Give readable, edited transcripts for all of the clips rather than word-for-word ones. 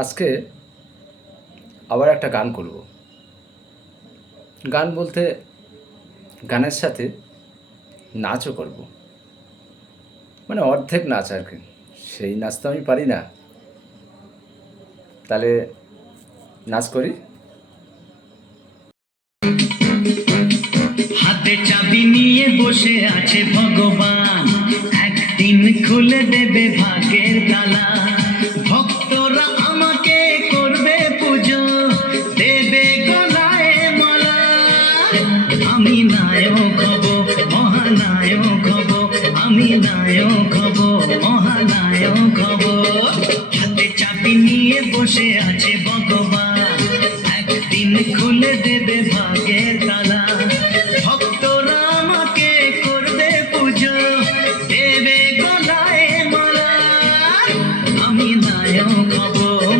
আজকে আবার একটা গান করব। গান বলতে গানের সাথে নাচও করব, মানে অর্ধেক নাচ আর কি। সেই নাচ তো আমি পারি না, তাহলে নাচ করি। হাতে চাবি নিয়ে বসে আছে ভগবান, একদিন খুলে দেবে ভাগ্যের তালা। ভক্তরা আমাকে করবে পুজো, দেবে গলায় মালা। আমি নায়ক হব, মহানায়ক হব, আমি নায়ক হব, মহানায়ক হব। হাতে চাবি নিয়ে বসে আছে ভগবান, একদিন খুলে দেবে ভাগ্যের তালা। ভক্তরা আমাকে করবে পুজো, দেবে গলায় মালা। আমি নায়ক হব,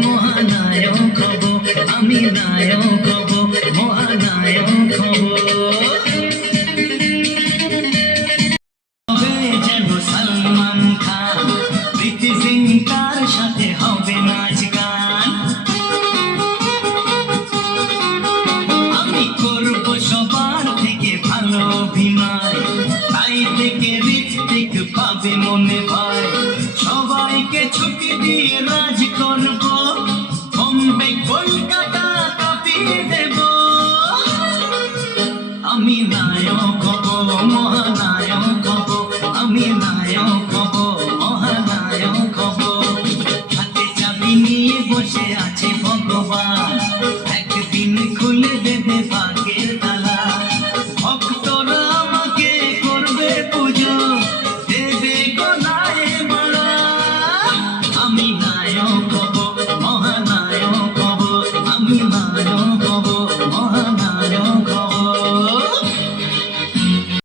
মহানায়ক হব, আমি নায়ক হব, মহানায়ক হব। হবে যেন সলমান খান, প্রীতি সিং তার সাথে হবে নাচ গান। আমি করব সবার থেকে ভালো অভিনয়, তাই থেকে ঋত্বিক পাবে মনে ভয়। সবাইকে ছুটি দিয়ে রাজ করব, বোম্বে কলকাতা কাঁপিয়ে দেব। আমি নায়ক হব, মহানায়ক হব, আমি নায়ক হব, মহানায়ক হব। হাতে চাবি নিয়ে বসে আছে ভগবান,